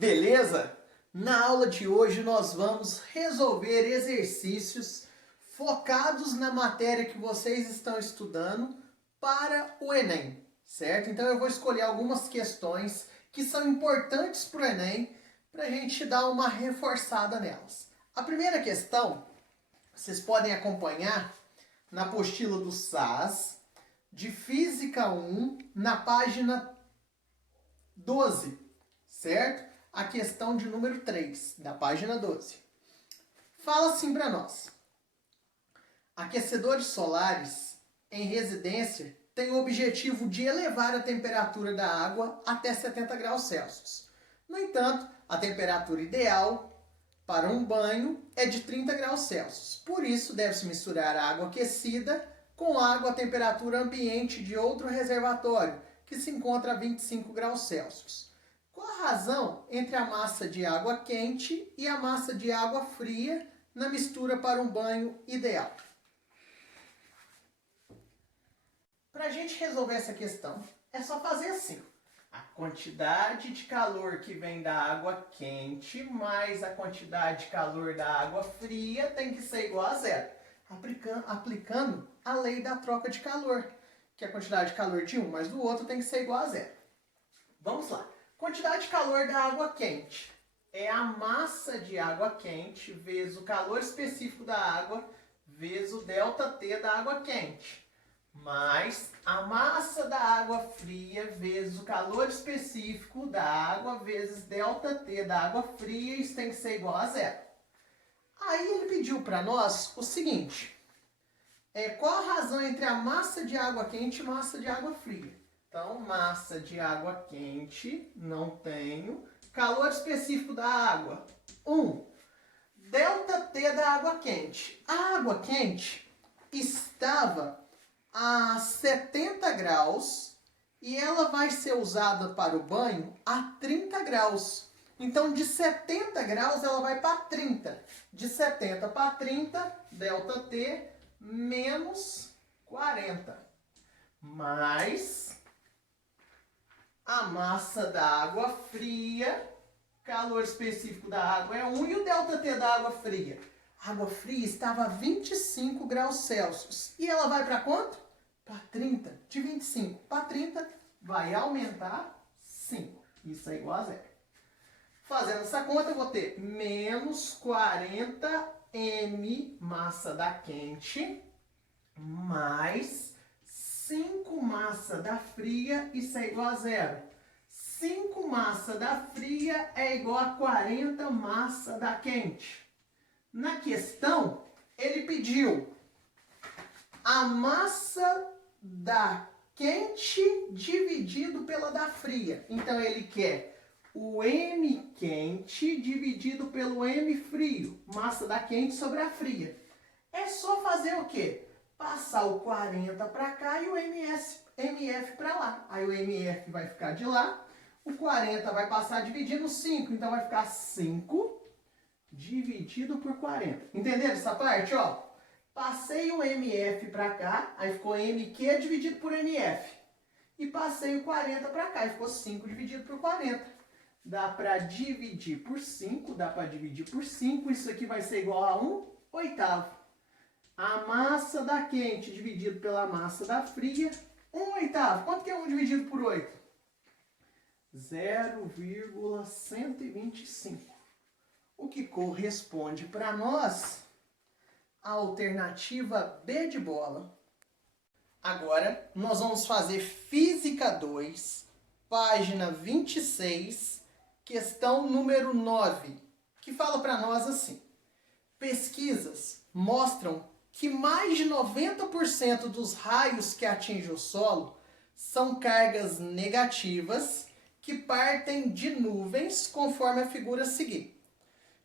Beleza? Na aula de hoje nós vamos resolver exercícios focados na matéria que vocês estão estudando para o Enem, certo? Então eu vou escolher algumas questões que são importantes para o Enem para a gente dar uma reforçada nelas. A primeira questão, vocês podem acompanhar na apostila do SAS de Física 1, na página 12, certo? A questão de número 3, da página 12. Fala assim para nós. Aquecedores solares em residência têm o objetivo de elevar a temperatura da água até 70 graus Celsius. No entanto, a temperatura ideal para um banho é de 30 graus Celsius. Por isso, deve-se misturar a água aquecida com água à temperatura ambiente de outro reservatório, que se encontra a 25 graus Celsius. Qual a razão entre a massa de água quente e a massa de água fria na mistura para um banho ideal? Para a gente resolver essa questão, é só fazer assim. A quantidade de calor que vem da água quente mais a quantidade de calor da água fria tem que ser igual a zero. Aplicando a lei da troca de calor, que a quantidade de calor de um mais do outro tem que ser igual a zero. Vamos lá. Quantidade de calor da água quente é a massa de água quente vezes o calor específico da água vezes o ΔT da água quente, mais a massa da água fria vezes o calor específico da água vezes ΔT da água fria, isso tem que ser igual a zero. Aí ele pediu para nós o seguinte, qual a razão entre a massa de água quente e massa de água fria? Então, massa de água quente, não tenho. Calor específico da água, 1. ΔT da água quente. A água quente estava a 70 graus e ela vai ser usada para o banho a 30 graus. Então, de 70 graus ela vai para 30. De 70 para 30, ΔT menos 40. Mais a massa da água fria, calor específico da água é 1 e o ΔT da água fria. A água fria estava a 25 graus Celsius. E ela vai para quanto? Para 30. De 25 para 30 vai aumentar 5. Isso é igual a zero. Fazendo essa conta eu vou ter menos 40 M massa da quente mais 5 massa da fria, isso é igual a zero. 5 massa da fria é igual a 40 massa da quente. Na questão, ele pediu a massa da quente dividido pela da fria. Então, ele quer o M quente dividido pelo M frio. Massa da quente sobre a fria. É só fazer o quê? Passar o 40 para cá e o MF para lá. Aí o MF vai ficar de lá. O 40 vai passar dividindo 5. Então vai ficar 5 dividido por 40. Entenderam essa parte? Ó, passei o MF para cá. Aí ficou MQ dividido por MF. E passei o 40 para cá. E ficou 5 dividido por 40. Dá para dividir por 5. Dá para dividir por 5. Isso aqui vai ser igual a 1/8. A massa da quente dividido pela massa da fria, 1/8. Quanto que é 1 dividido por 8? 0,125. O que corresponde para nós a alternativa B de bola. Agora, nós vamos fazer Física 2, página 26, questão número 9, que fala para nós assim. Pesquisas mostram que mais de 90% dos raios que atingem o solo são cargas negativas que partem de nuvens, conforme a figura a seguir.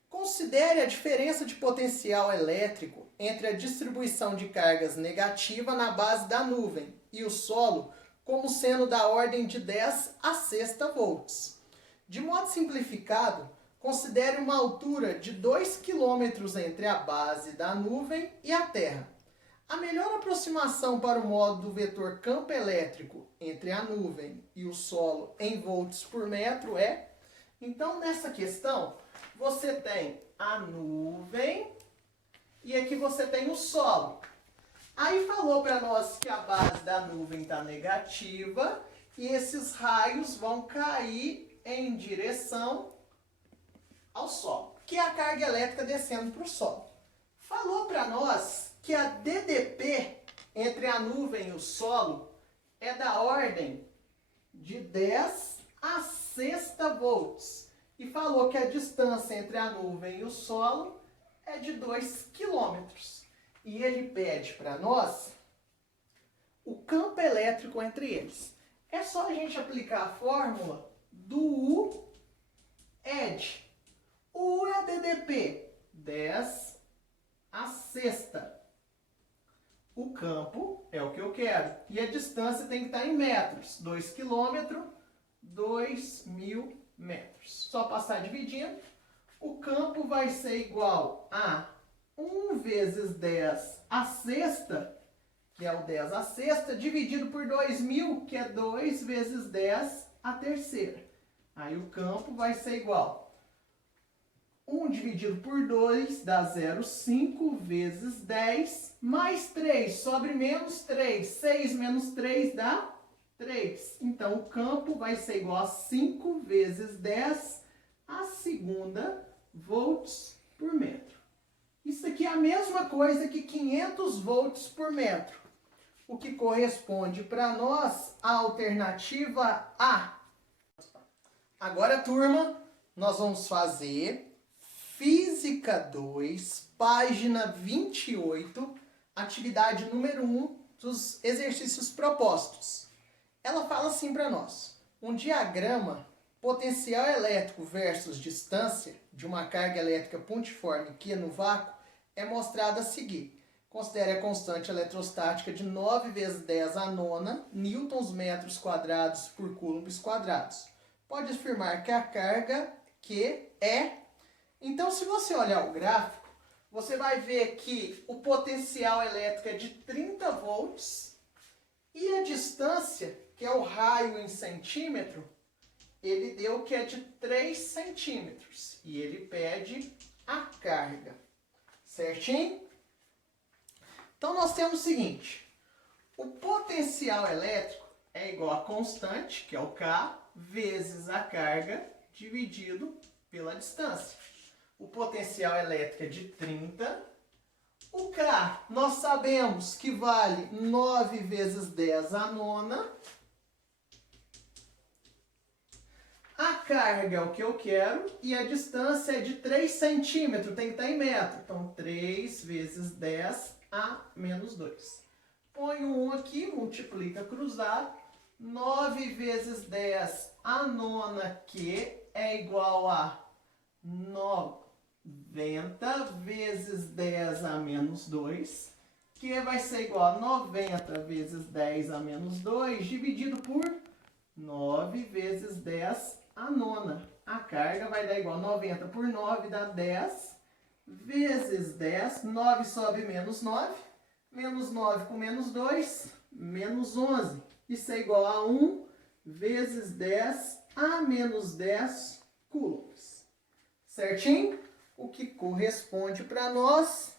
Considere a diferença de potencial elétrico entre a distribuição de cargas negativa na base da nuvem e o solo como sendo da ordem de 10 a 6 volts. De modo simplificado, considere uma altura de 2 km entre a base da nuvem e a Terra. A melhor aproximação para o modo do vetor campo elétrico entre a nuvem e o solo em volts por metro é Então, nessa questão, você tem a nuvem e aqui você tem o solo. Aí falou para nós que a base da nuvem está negativa e esses raios vão cair em direção ao solo, que é a carga elétrica descendo para o solo. Falou para nós que a DDP entre a nuvem e o solo é da ordem de 10 a sexta volts. E falou que a distância entre a nuvem e o solo é de 2 quilômetros. E ele pede para nós o campo elétrico entre eles. É só a gente aplicar a fórmula do U ED. O U é a DDP, 10 a sexta. O campo é o que eu quero. E a distância tem que estar em metros. 2 quilômetros, 2.000 metros. Só passar dividindo. O campo vai ser igual a 1 vezes 10 a sexta, que é o 10 a sexta, dividido por 2.000, que é 2 vezes 10 a terceira. Aí o campo vai ser igual 1 dividido por 2 dá 0,5 vezes 10, mais 3, sobre menos 3. 6 menos 3 dá 3. Então, o campo vai ser igual a 5 vezes 10 a segunda volts por metro. Isso aqui é a mesma coisa que 500 volts por metro, o que corresponde para nós à alternativa A. Agora, turma, nós vamos fazer Física 2, página 28, atividade número 1 dos exercícios propostos. Ela fala assim para nós: um diagrama potencial elétrico versus distância de uma carga elétrica pontiforme Q no vácuo é mostrado a seguir. Considere a constante eletrostática de 9 vezes 10 a nona newtons metros quadrados por coulombs quadrados. Pode afirmar que a carga Q é... Então, se você olhar o gráfico, você vai ver que o potencial elétrico é de 30 volts e a distância, que é o raio em centímetro, ele deu que é de 3 centímetros. E ele pede a carga. Certinho? Então, nós temos o seguinte. O potencial elétrico é igual a constante, que é o K, vezes a carga, dividido pela distância. O potencial elétrico é de 30. O K, nós sabemos que vale 9 vezes 10 a nona. A carga é o que eu quero e a distância é de 3 centímetros, tem que estar em metro. Então, 3 vezes 10 a menos 2. Põe o 1 aqui, multiplica cruzado. 9 vezes 10 a nona, que é igual a 90 vezes 10 a menos 2, que vai ser igual a 90 vezes 10 a menos 2, dividido por 9 vezes 10 a nona. A carga vai dar igual a 90 por 9, dá 10, vezes 10, 9 sobe menos 9, menos 9 com menos 2, menos 11. Isso é igual a 1 vezes 10 a menos 10 coulombs. Certinho? O que corresponde para nós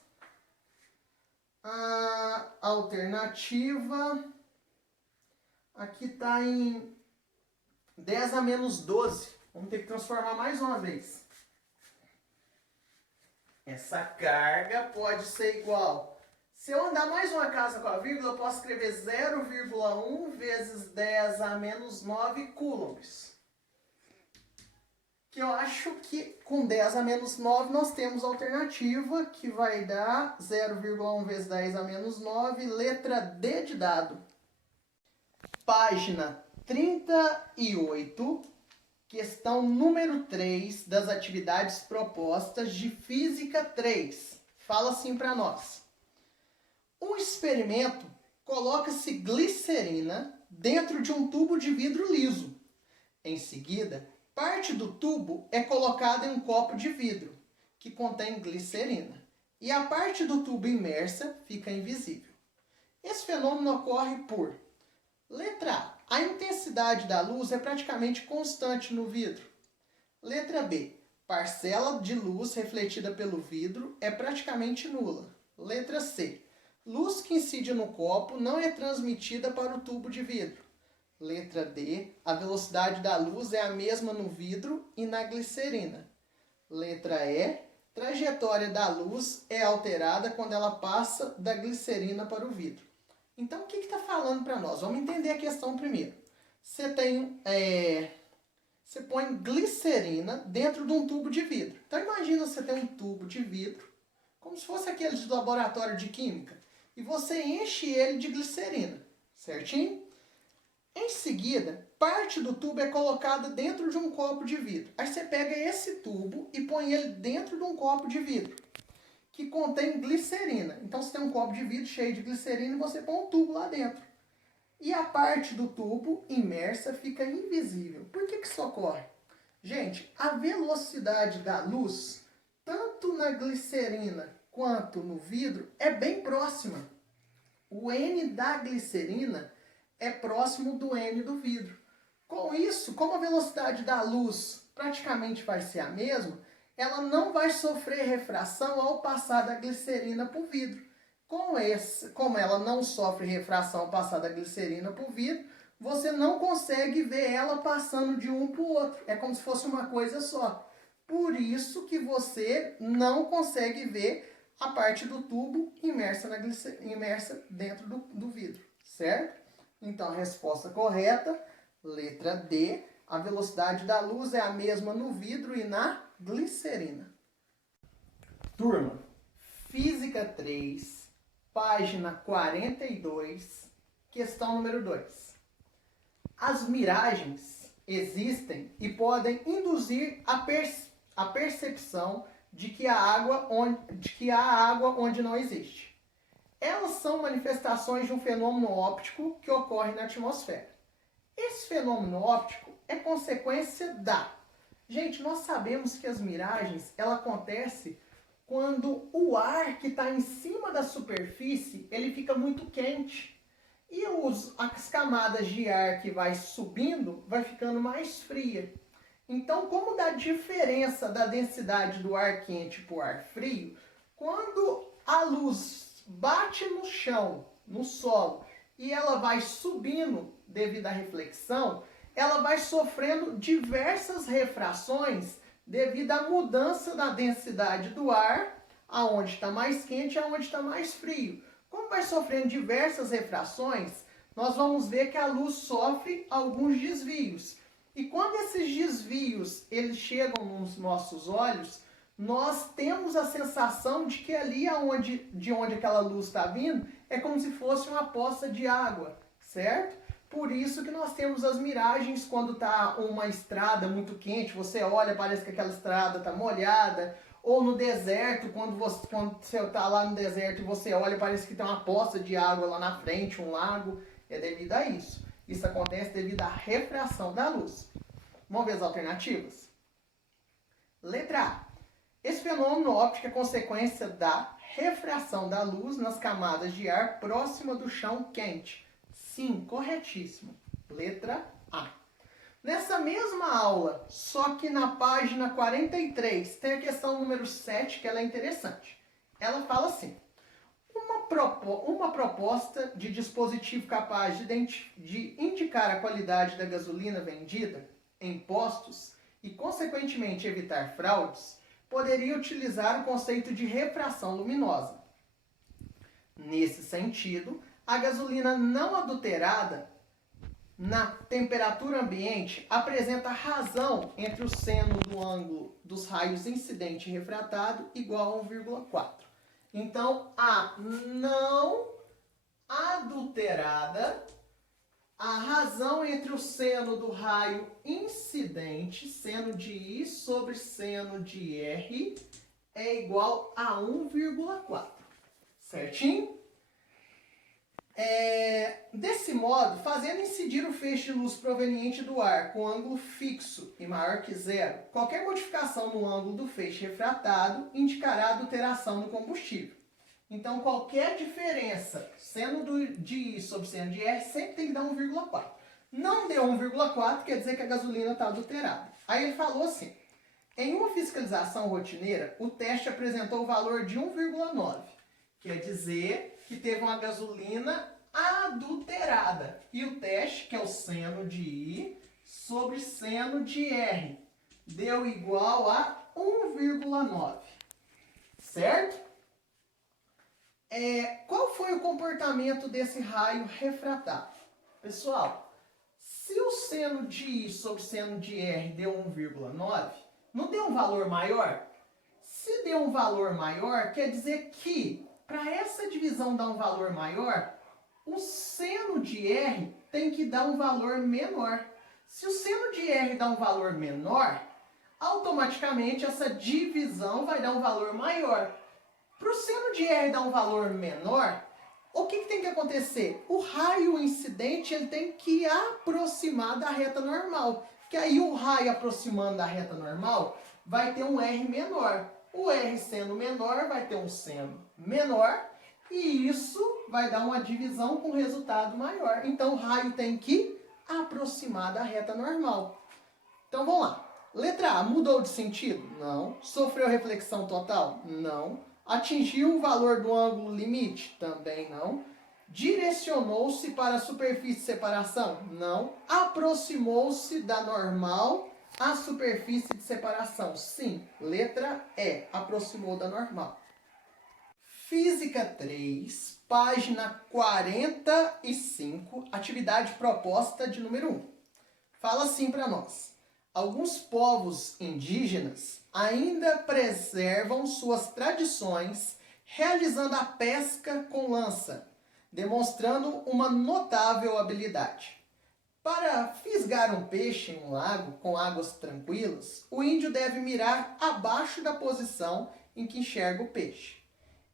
a alternativa aqui está em 10 a menos 12. Vamos ter que transformar mais uma vez. Essa carga pode ser igual. Se eu andar mais uma casa com a vírgula, eu posso escrever 0,1 vezes 10 a menos 9 coulombs. Que eu acho que com 10 a menos 9 nós temos a alternativa que vai dar 0,1 vezes 10 a menos 9, letra D de dado. Página 38, questão número 3 das atividades propostas de Física 3. Fala assim para nós. Um experimento coloca-se glicerina dentro de um tubo de vidro liso. Em seguida, parte do tubo é colocada em um copo de vidro, que contém glicerina, e a parte do tubo imersa fica invisível. Esse fenômeno ocorre por: letra A, a intensidade da luz é praticamente constante no vidro. Letra B. Parcela de luz refletida pelo vidro é praticamente nula. Letra C. Luz que incide no copo não é transmitida para o tubo de vidro. Letra D. A velocidade da luz é a mesma no vidro e na glicerina. Letra E. Trajetória da luz é alterada quando ela passa da glicerina para o vidro. Então, o que está falando para nós? Vamos entender a questão primeiro. Você põe glicerina dentro de um tubo de vidro. Então, imagina você ter um tubo de vidro, como se fosse aquele de laboratório de química, e você enche ele de glicerina, certinho? Em seguida, parte do tubo é colocada dentro de um copo de vidro. Aí você pega esse tubo e põe ele dentro de um copo de vidro, que contém glicerina. Então você tem um copo de vidro cheio de glicerina e você põe um tubo lá dentro. E a parte do tubo imersa fica invisível. Por que isso ocorre? Gente, a velocidade da luz, tanto na glicerina quanto no vidro, é bem próxima. O N da glicerina é próximo do N do vidro. Com isso, como a velocidade da luz praticamente vai ser a mesma, ela não vai sofrer refração ao passar da glicerina para o vidro. Como ela não sofre refração ao passar da glicerina para o vidro, você não consegue ver ela passando de um para o outro. É como se fosse uma coisa só. Por isso que você não consegue ver a parte do tubo imersa dentro do vidro, certo? Então, a resposta correta, letra D, a velocidade da luz é a mesma no vidro e na glicerina. Turma, Física 3, página 42, questão número 2. As miragens existem e podem induzir a percepção de que há água onde não existe. Elas são manifestações de um fenômeno óptico que ocorre na atmosfera. Esse fenômeno óptico é consequência da... Gente, nós sabemos que as miragens, ela acontece quando o ar que está em cima da superfície, ele fica muito quente. E as camadas de ar que vai subindo, vai ficando mais fria. Então, como da diferença da densidade do ar quente para o ar frio, quando a luz bate no chão, no solo, e ela vai subindo devido à reflexão, ela vai sofrendo diversas refrações devido à mudança da densidade do ar, aonde está mais quente e aonde está mais frio. Como vai sofrendo diversas refrações, nós vamos ver que a luz sofre alguns desvios. E quando esses desvios eles chegam nos nossos olhos, nós temos a sensação de que ali de onde aquela luz está vindo é como se fosse uma poça de água, certo? Por isso que nós temos as miragens quando está uma estrada muito quente, você olha, parece que aquela estrada está molhada, ou no deserto, quando você está lá no deserto e você olha, parece que tem uma poça de água lá na frente, um lago, é devido a isso. Isso acontece devido à refração da luz. Vamos ver as alternativas? Letra A. Esse fenômeno óptico é consequência da refração da luz nas camadas de ar próxima do chão quente. Sim, corretíssimo. Letra A. Nessa mesma aula, só que na página 43, tem a questão número 7, que ela é interessante. Ela fala assim: uma proposta de dispositivo capaz de indicar a qualidade da gasolina vendida em postos e, consequentemente, evitar fraudes, poderia utilizar o conceito de refração luminosa. Nesse sentido, a gasolina não adulterada na temperatura ambiente apresenta razão entre o seno do ângulo dos raios incidente e refratado igual a 1,4. Então, a não adulterada, a razão entre o seno do raio incidente, seno de I sobre seno de R, é igual a 1,4. Certinho? Desse modo, fazendo incidir o feixe de luz proveniente do ar com ângulo fixo e maior que zero, qualquer modificação no ângulo do feixe refratado indicará a adulteração do combustível. Então, qualquer diferença, seno de I sobre seno de R, sempre tem que dar 1,4. Não deu 1,4, quer dizer que a gasolina está adulterada. Aí ele falou assim: Em uma fiscalização rotineira, o teste apresentou o valor de 1,9. Quer dizer que teve uma gasolina adulterada. E o teste, que é o seno de I sobre seno de R, deu igual a 1,9. Certo? Qual foi o comportamento desse raio refratável? Pessoal, se o seno de I sobre seno de R deu 1,9, não deu um valor maior? Se deu um valor maior, quer dizer que, para essa divisão dar um valor maior, o seno de R tem que dar um valor menor. Se o seno de R dá um valor menor, automaticamente essa divisão vai dar um valor maior. Para o seno de R dar um valor menor, o que tem que acontecer? O raio incidente ele tem que aproximar da reta normal. Que aí o raio aproximando da reta normal vai ter um R menor. O R sendo menor vai ter um seno menor e isso vai dar uma divisão com resultado maior. Então o raio tem que aproximar da reta normal. Então vamos lá. Letra A, mudou de sentido? Não. Sofreu reflexão total? Não. Atingiu o valor do ângulo limite? Também não. Direcionou-se para a superfície de separação? Não. Aproximou-se da normal à superfície de separação? Sim. Letra E, aproximou da normal. Física 3, página 45, atividade proposta de número 1. Fala assim para nós. Alguns povos indígenas ainda preservam suas tradições realizando a pesca com lança, demonstrando uma notável habilidade. Para fisgar um peixe em um lago com águas tranquilas, o índio deve mirar abaixo da posição em que enxerga o peixe.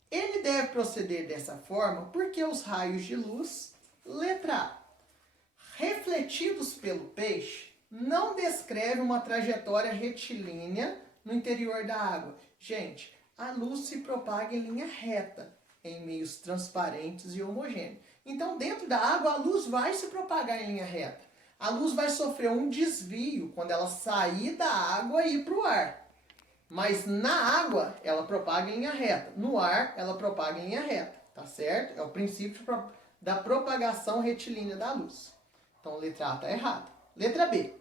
Ele deve proceder dessa forma porque os raios de luz, letra A, refletidos pelo peixe, não descreve uma trajetória retilínea no interior da água. Gente, a luz se propaga em linha reta, em meios transparentes e homogêneos. Então, dentro da água, a luz vai se propagar em linha reta. A luz vai sofrer um desvio quando ela sair da água e ir para o ar. Mas na água, ela propaga em linha reta. No ar, ela propaga em linha reta. Tá certo? É o princípio da propagação retilínea da luz. Então, letra A está errada. Letra B.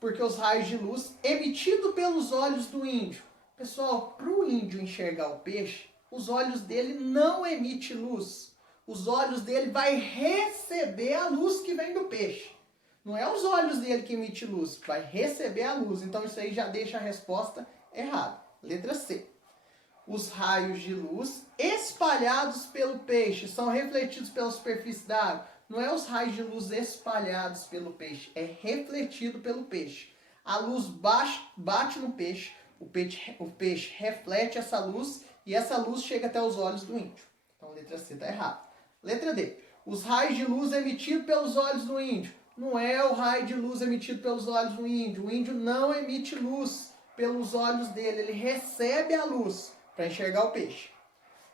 Porque os raios de luz emitidos pelos olhos do índio. Pessoal, para o índio enxergar o peixe, os olhos dele não emitem luz. Os olhos dele vai receber a luz que vem do peixe. Não é os olhos dele que emitem luz, vai receber a luz. Então isso aí já deixa a resposta errada. Letra C. Os raios de luz espalhados pelo peixe são refletidos pela superfície da água. Não é os raios de luz espalhados pelo peixe, é refletido pelo peixe. A luz bate no peixe, o peixe reflete essa luz e essa luz chega até os olhos do índio. Então, letra C está errada. Letra D. Os raios de luz emitidos pelos olhos do índio. Não é o raio de luz emitido pelos olhos do índio. O índio não emite luz pelos olhos dele, ele recebe a luz para enxergar o peixe.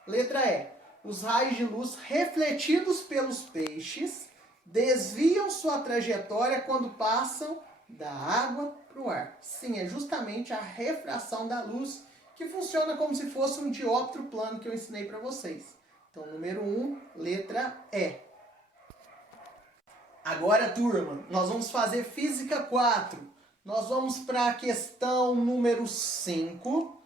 Letra E. Os raios de luz refletidos pelos peixes desviam sua trajetória quando passam da água para o ar. Sim, é justamente a refração da luz que funciona como se fosse um dióptro plano que eu ensinei para vocês. Então, número 1, letra E. Agora, turma, nós vamos fazer Física 4. Nós vamos para a questão número 5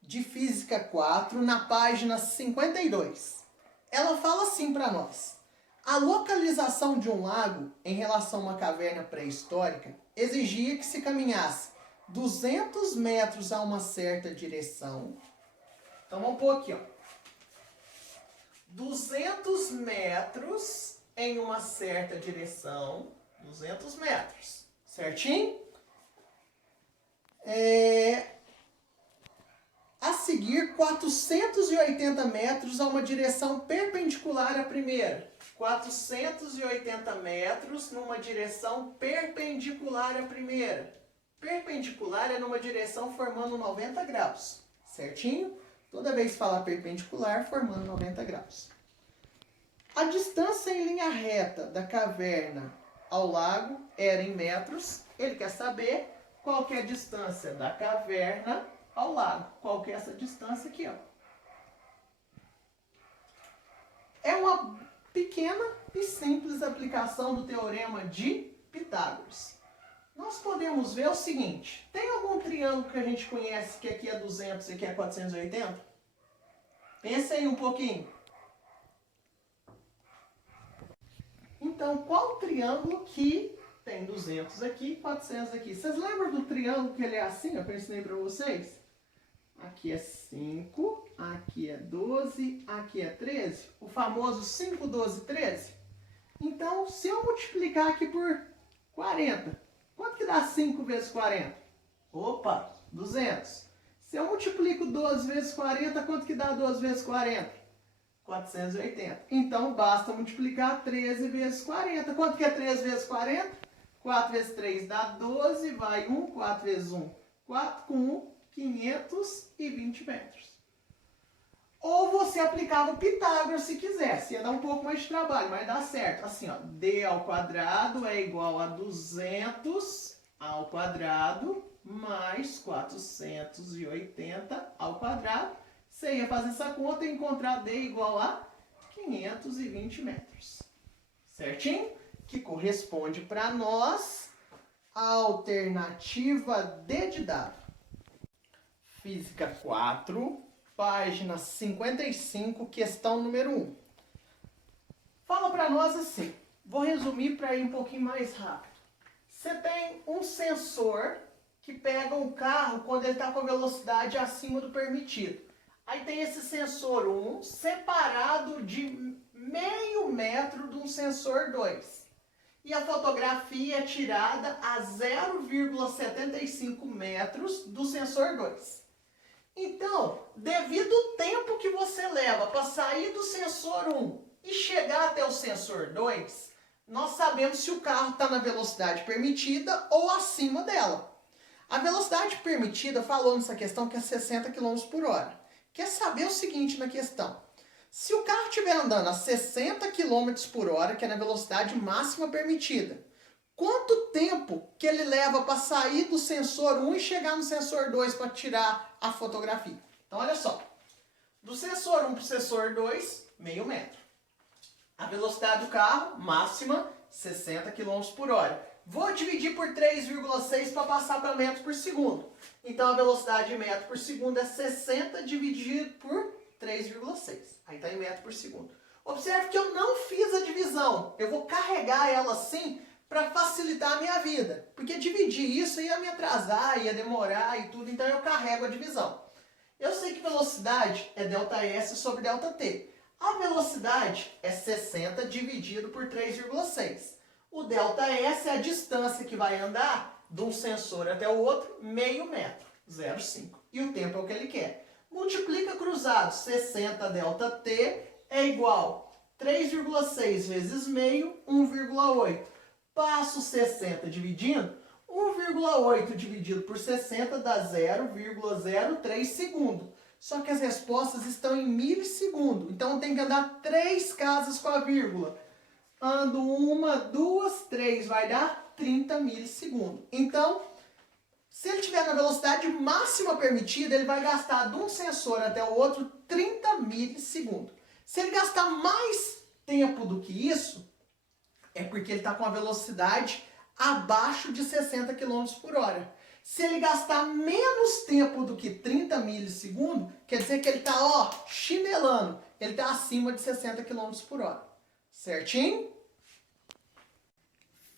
de Física 4, na página 52. Ela fala assim para nós. A localização de um lago em relação a uma caverna pré-histórica exigia que se caminhasse 200 metros a uma certa direção. Então vamos pôr aqui, ó. 200 metros em uma certa direção. 200 metros. Certinho? A seguir, 480 metros a uma direção perpendicular à primeira. 480 metros numa direção perpendicular à primeira. Perpendicular é numa direção formando 90 graus. Certinho? Toda vez que falar perpendicular, formando 90 graus. A distância em linha reta da caverna ao lago era em metros. Ele quer saber qual que é a distância da caverna ao lago. Qual que é essa distância aqui, ó. É uma pequena e simples aplicação do teorema de Pitágoras. Nós podemos ver o seguinte. Tem algum triângulo que a gente conhece que aqui é 200 e aqui é 480? Pensa aí um pouquinho. Então, qual triângulo que tem 200 aqui e 400 aqui? Vocês lembram do triângulo que ele é assim, ó, que eu ensinei para vocês? Aqui é 5, aqui é 12, aqui é 13. O famoso 5, 12, 13. Então, se eu multiplicar aqui por 40, quanto que dá 5 vezes 40? Opa, 200. Se eu multiplico 12 vezes 40, quanto que dá 12 vezes 40? 480. Então, basta multiplicar 13 vezes 40. Quanto que é 13 vezes 40? 4 vezes 3 dá 12, vai 1. 4 vezes 1, 4 com 1, 520 metros. Ou você aplicava o Pitágoras se quisesse. Ia dar um pouco mais de trabalho, mas dá certo. Assim, ó, d ao quadrado é igual a 200 ao quadrado mais 480 ao quadrado. Você ia fazer essa conta e encontrar d igual a 520 metros. Certinho? Que corresponde para nós a alternativa D de dado. Física 4, página 55, questão número 1. Fala para nós assim. Vou resumir para ir um pouquinho mais rápido. Você tem um sensor que pega um carro quando ele está com velocidade acima do permitido. Aí tem esse sensor 1 separado de meio metro de um sensor 2. E a fotografia é tirada a 0,75 metros do sensor 2. Então, devido ao tempo que você leva para sair do sensor 1 e chegar até o sensor 2, nós sabemos se o carro está na velocidade permitida ou acima dela. A velocidade permitida falou nessa questão que é 60 km por hora. Quer saber o seguinte na questão. Se o carro estiver andando a 60 km por hora, que é na velocidade máxima permitida, quanto tempo que ele leva para sair do sensor 1 e chegar no sensor 2 para tirar a fotografia? Então, olha só. Do sensor 1 para o sensor 2, meio metro. A velocidade do carro, máxima, 60 km por hora. Vou dividir por 3,6 para passar para metros por segundo. Então, a velocidade de metro por segundo é 60 dividido por 3,6. Aí está em metro por segundo. Observe que eu não fiz a divisão. Eu vou carregar ela assim para facilitar a minha vida. Porque dividir isso ia me atrasar, ia demorar e tudo. Então, eu carrego a divisão. Eu sei que velocidade é ΔS sobre ΔT. A velocidade é 60 dividido por 3,6. O ΔS é a distância que vai andar de um sensor até o outro, meio metro, 0,5. E o tempo é o que ele quer. Multiplica cruzado, 60 ΔT é igual a 3,6 vezes meio, 1,8. Passo 60 dividindo, 1,8 dividido por 60 dá 0,03 segundo. Só que as respostas estão em milissegundo. Então tem que andar 3 casas com a vírgula. Ando 1, 2, 3, vai dar 30 milissegundos. Então, se ele estiver na velocidade máxima permitida, ele vai gastar de um sensor até o outro 30 milissegundos. Se ele gastar mais tempo do que isso, é porque ele está com a velocidade abaixo de 60 km por hora. Se ele gastar menos tempo do que 30 milissegundos, quer dizer que ele está chinelando. Ele está acima de 60 km por hora. Certinho?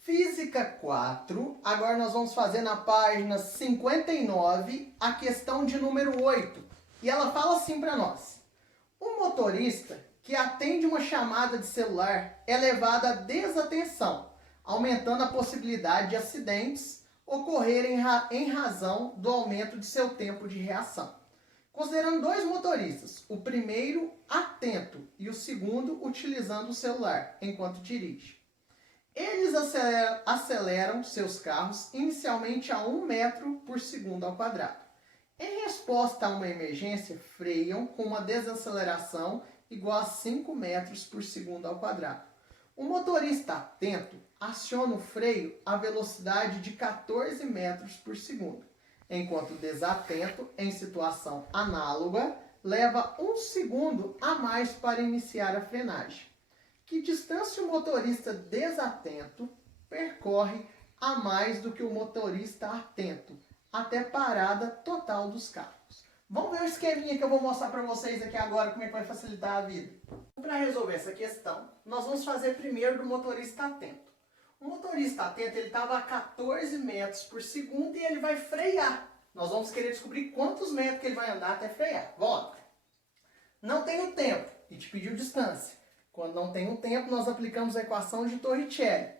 Física 4. Agora nós vamos fazer na página 59 a questão de número 8. E ela fala assim para nós. O motorista que atende uma chamada de celular é levado à desatenção, aumentando a possibilidade de acidentes ocorrerem em razão do aumento de seu tempo de reação. Considerando 2 motoristas, o primeiro atento e o segundo utilizando o celular enquanto dirige. Eles aceleram seus carros inicialmente a 1 metro por segundo ao quadrado. Em resposta a uma emergência, freiam com uma desaceleração igual a 5 metros por segundo ao quadrado. O motorista atento aciona o freio a velocidade de 14 metros por segundo, enquanto o desatento, em situação análoga, leva 1 segundo a mais para iniciar a frenagem. Que distância o motorista desatento percorre a mais do que o motorista atento, até parada total dos carros? Vamos ver o esqueminha que eu vou mostrar para vocês aqui agora, como é que vai facilitar a vida. Para resolver essa questão, nós vamos fazer primeiro do motorista atento. O motorista atento estava a 14 metros por segundo e ele vai frear. Nós vamos querer descobrir quantos metros que ele vai andar até frear. Volta. Não tem o tempo e te pediu distância. Quando não tem o tempo, nós aplicamos a equação de Torricelli.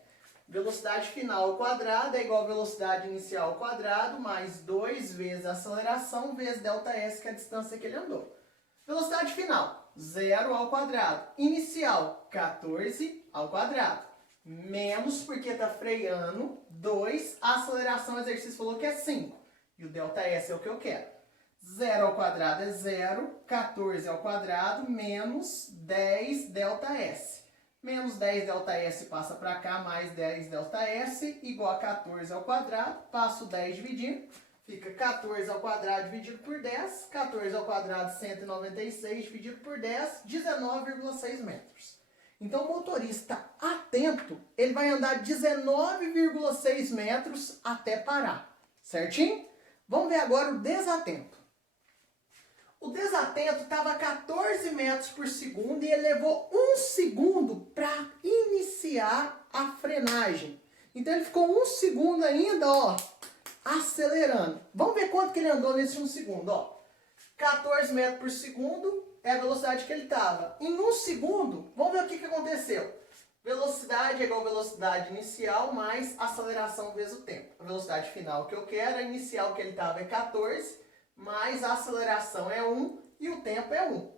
Velocidade final ao quadrado é igual a velocidade inicial ao quadrado mais 2 vezes a aceleração vezes ΔS, que é a distância que ele andou. Velocidade final, 0 ao quadrado. Inicial, 14 ao quadrado. Menos, porque está freando, 2. A aceleração, o exercício falou que é 5. E o ΔS é o que eu quero. 0 ao quadrado é 0. 14 ao quadrado menos 10 ΔS. Menos 10 ΔS passa para cá, mais 10 ΔS, igual a 14 ao quadrado. Passo 10 dividindo. Fica 14 ao quadrado dividido por 10. 14 ao quadrado, 196 dividido por 10, 19,6 metros. Então, o motorista atento, ele vai andar 19,6 metros até parar. Certinho? Vamos ver agora o desatento. O desatento estava a 14 metros por segundo e ele levou 1 segundo para iniciar a frenagem. Então, ele ficou 1 segundo ainda, ó, acelerando. Vamos ver quanto que ele andou nesse 1 segundo, ó. 14 metros por segundo é a velocidade que ele estava. Em 1 segundo, vamos ver o que aconteceu. Velocidade é igual a velocidade inicial mais aceleração vezes o tempo. A velocidade final que eu quero, a inicial que ele estava é 14, mais a aceleração é 1 e o tempo é 1.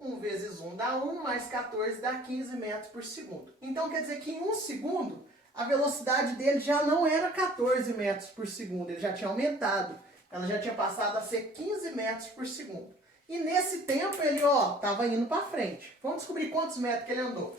1 vezes 1 dá 1, mais 14 dá 15 metros por segundo. Então quer dizer que em 1 segundo, a velocidade dele já não era 14 metros por segundo, ele já tinha aumentado. Ela já tinha passado a ser 15 metros por segundo. E nesse tempo ele, ó, estava indo para frente. Vamos descobrir quantos metros que ele andou.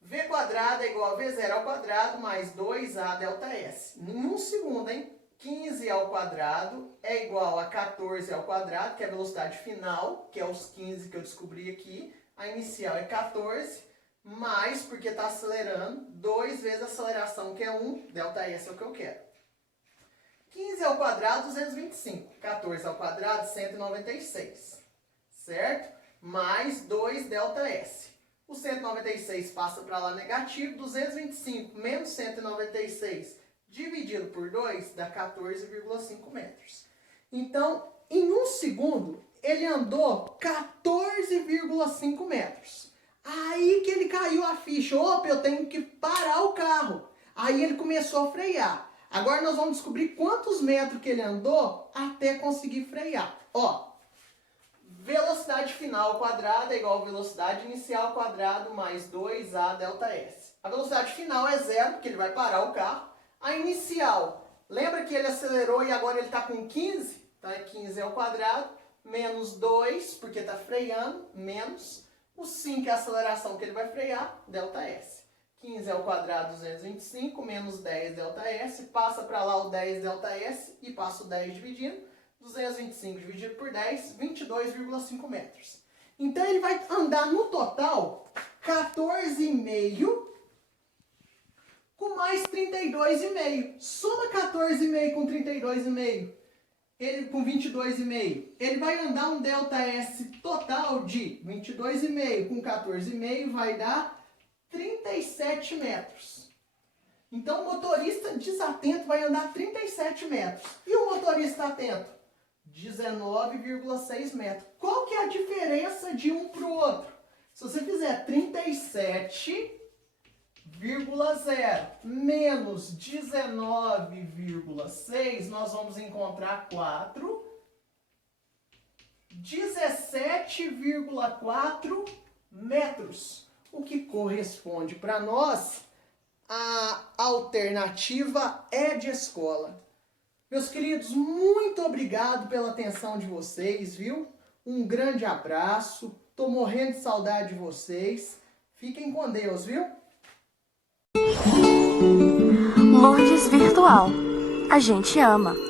V quadrado é igual a V0 ao quadrado mais 2A ΔS. Em 1 segundo, hein? 15 ao quadrado é igual a 14 ao quadrado, que é a velocidade final, que é os 15 que eu descobri aqui. A inicial é 14, mais, porque está acelerando, 2 vezes a aceleração, que é 1, ΔS é o que eu quero. 15 ao quadrado, 225. 14 ao quadrado, 196. Certo? Mais 2 ΔS. O 196 passa para lá negativo. 225 menos 196 dividido por 2 dá 14,5 metros. Então, em 1 segundo, ele andou 14,5 metros. Aí que ele caiu a ficha. Opa, eu tenho que parar o carro. Aí ele começou a frear. Agora nós vamos descobrir quantos metros que ele andou até conseguir frear. Ó, velocidade final ao quadrado é igual a velocidade inicial ao quadrado mais 2A ΔS. A velocidade final é 0, porque ele vai parar o carro. A inicial, lembra que ele acelerou e agora ele está com 15? Então é 15 ao quadrado, menos 2, porque está freando, menos o 5, que é a aceleração que ele vai frear, ΔS. 15 ao quadrado, 225, menos 10 ΔS, passa para lá o 10 ΔS e passa o 10 dividindo. 225 dividido por 10, 22,5 metros. Então ele vai andar no total 14,5 com mais 32,5. Soma 14,5 com 32,5. Ele com 22,5. Ele vai andar um ΔS total de 22,5 com 14,5 vai dar 37 metros. Então o motorista desatento vai andar 37 metros. E o motorista atento? 19,6 metros. Qual que é a diferença de um para o outro? Se você fizer 37,0 menos 19,6, nós vamos encontrar 17,4 metros. O que corresponde para nós a alternativa é de escola. Meus queridos, muito obrigado pela atenção de vocês, viu? Um grande abraço. Tô morrendo de saudade de vocês. Fiquem com Deus, viu? igual. A gente ama.